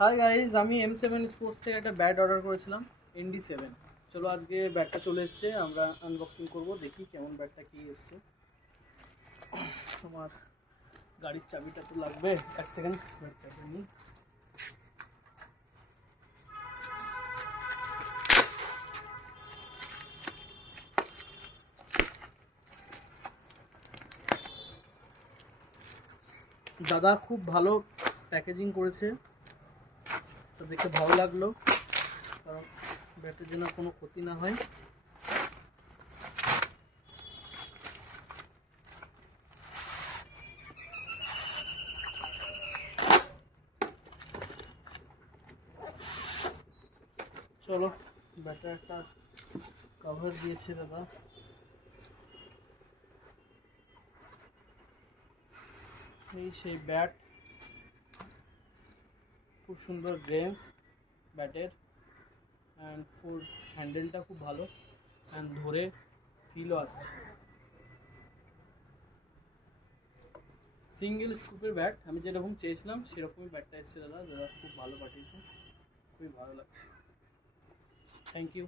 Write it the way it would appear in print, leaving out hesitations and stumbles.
Hi guys, আমি M7 sports থেকে একটা ব্যাট অর্ডার করেছিলাম, ND7। চলো আজকে ব্যাটটা চলে এসছে, আমরা আনবক্সিং করব, দেখি কেমন ব্যাটটা কি এসছে। আমার গাড়ির চাবিটা তো লাগবে, এক সেকেন্ড ব্যাটটা নিই। দাদা খুব ভালো প্যাকেজিং করেছে, তো দেখে ভালো লাগলো, কারণ ব্যাটের জন্য কোনো ক্ষতি না হয়। চলো, ব্যাটার একটা কভার দিয়েছে দাদা। এই সেই ব্যাট, খুব সুন্দর গ্রেন্স ব্যাটের, অ্যান্ড ফুল হ্যান্ডেলটা খুব ভালো, অ্যান্ড ধরে ফিলও আসছে। সিঙ্গেল স্কুপের ব্যাট, আমি যেরকম চেয়েছিলাম সেরকমই ব্যাটটা এসেছে দাদা। দাদা খুব ভালো পাঠিয়েছে, খুবই ভালো লাগছে। Thank you.